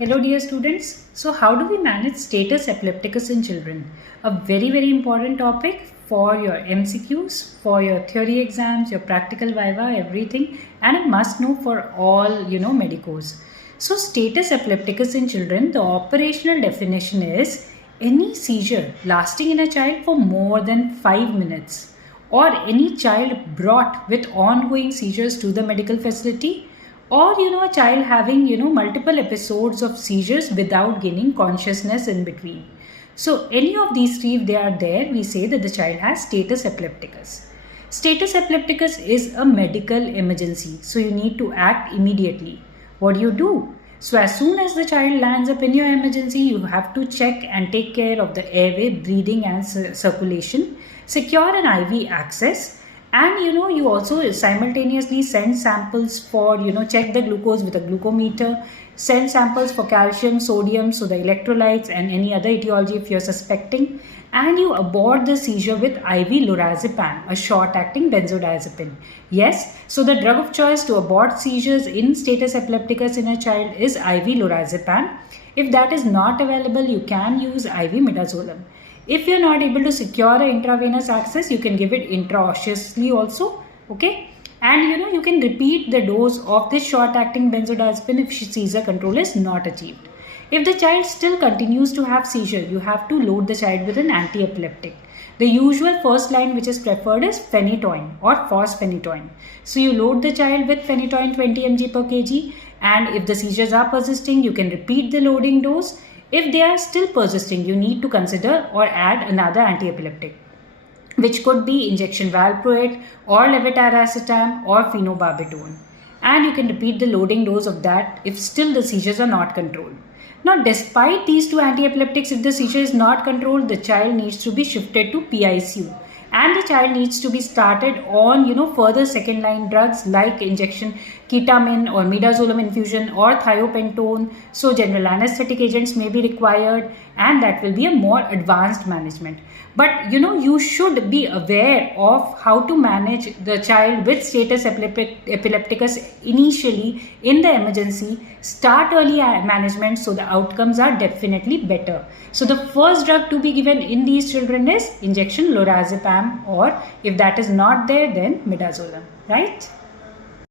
Hello dear students. So how do we manage status epilepticus in children? A very important topic for your MCQs, for your theory exams, your practical viva, everything, and a must know for all medicos. So status epilepticus in children, the operational definition is any seizure lasting in a child for more than 5 minutes or any child brought with ongoing seizures to the medical facility, or a child having multiple episodes of seizures without gaining consciousness in between. So any of these three, if they are there, we say that the child has status epilepticus. Status epilepticus is a medical emergency, so you need to act immediately. What do? So as soon as the child lands up in your emergency, you have to check and take care of the airway, breathing and circulation, secure an IV access, and you also simultaneously send samples for check the glucose with a glucometer, send samples for calcium, sodium, so the electrolytes and any other etiology if you're suspecting, and you abort the seizure with IV lorazepam, a short acting benzodiazepine. Yes, so the drug of choice to abort seizures in status epilepticus in a child is IV lorazepam. If that is not available, you can use IV midazolam. If you're not able to secure an intravenous access, you can give it intraosseously also, okay? And you can repeat the dose of this short-acting benzodiazepine if seizure control is not achieved. If the child still continues to have seizure, you have to load the child with an antiepileptic. The usual first line which is preferred is phenytoin or phenytoin. So you load the child with phenytoin 20 mg per kg, and if the seizures are persisting, you can repeat the loading dose. If they are still persisting, you need to consider or add another antiepileptic, which could be injection valproate or levetiracetam or phenobarbital. And you can repeat the loading dose of that if still the seizures are not controlled. Now, despite these two antiepileptics, if the seizure is not controlled, the child needs to be shifted to PICU. And the child needs to be started on further second line drugs like injection ketamine or midazolam infusion or thiopentone. So general anesthetic agents may be required, and that will be a more advanced management. But you should be aware of how to manage the child with status epilepticus initially in the emergency. Start early management so the outcomes are definitely better. So the first drug to be given in these children is injection lorazepam, or if that is not there, then midazolam, right?